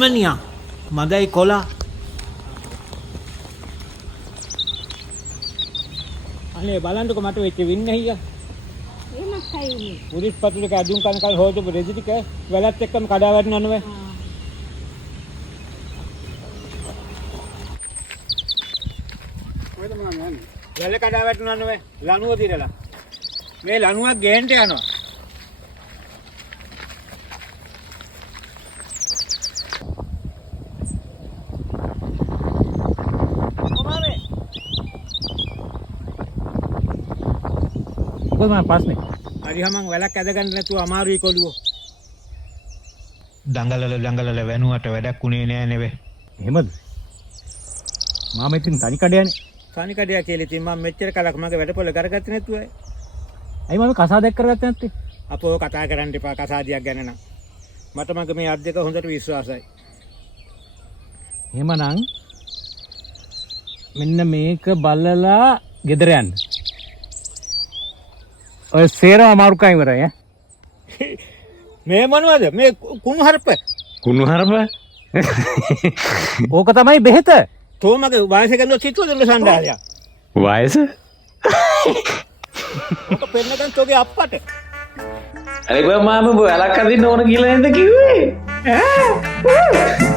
කැමනියා මදයි කොලා අනේ බලන්නකො මට වෙච්ච වින්න හිය එහෙමත් හයිනේ. පුරිස් පතුලක අදුන් කනකල් හොදපු රෙදි ටික වැලත් එක්කම කඩා වැටෙනවා නෙවෙයි කොහෙද මම යන්නේ වැල කඩා වැටෙනවා නෙවෙයි ලණුව දිරලා මේ ලණුවක් ගේන්න යනවා කොහොමද මම පස්නේ හරි හමන් වැලක් ඇදගන්න නැතුව අමාරුයි කොළුවෝ දඟලල වෙනුවට වැඩක් උනේ නෑ නෙවෙයි. එහෙමද මම ඉතින් තනි කඩයනේ තනි කඩයා කියලා ඉතින් මම මෙච්චර කලක් මගේ වැඩපොළ කරගත්තේ නැතුව අයි මම කසාදයක් කරගත්තේ නැත්තේ අපෝ කතා කරන්න එපා කසාදියක් ගැන නම් මට මගේ මේ අත් දෙක හොඳට විශ්වාසයි එහෙමනම් මෙන්න මේක බලලා ගෙදර යන්න ඔය සේරම අමාරුකම් ඉවරයි ඈ මේ මොනවද මේ කුණු හරප ඕක තමයි බෙහෙත තෝ මගේ වයස ගන්න සිතුවද සණ්ඩාලයක් වයස? ඕක පෙන්නගන් තෝගේ අප්පට අනේ බෑ මාම වැලක් අදින්න ඕන කියලා නේද කිව්වේ? ඈ